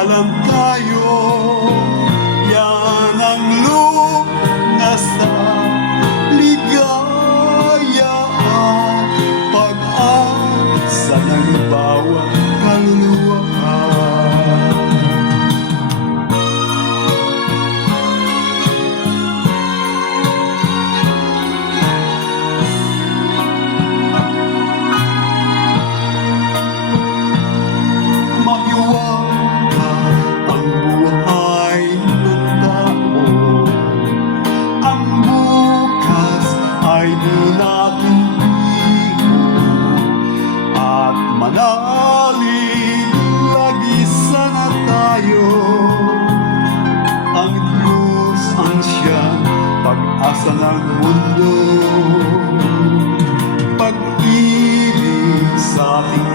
alam tayo, yan ang lunas sa ligaya at pag-asa ng bawat kaluluwa. Manalig, lagi sana tayo. Ang Diyos ang siyang pag-asa ng mundo. Pag-ibig sa ating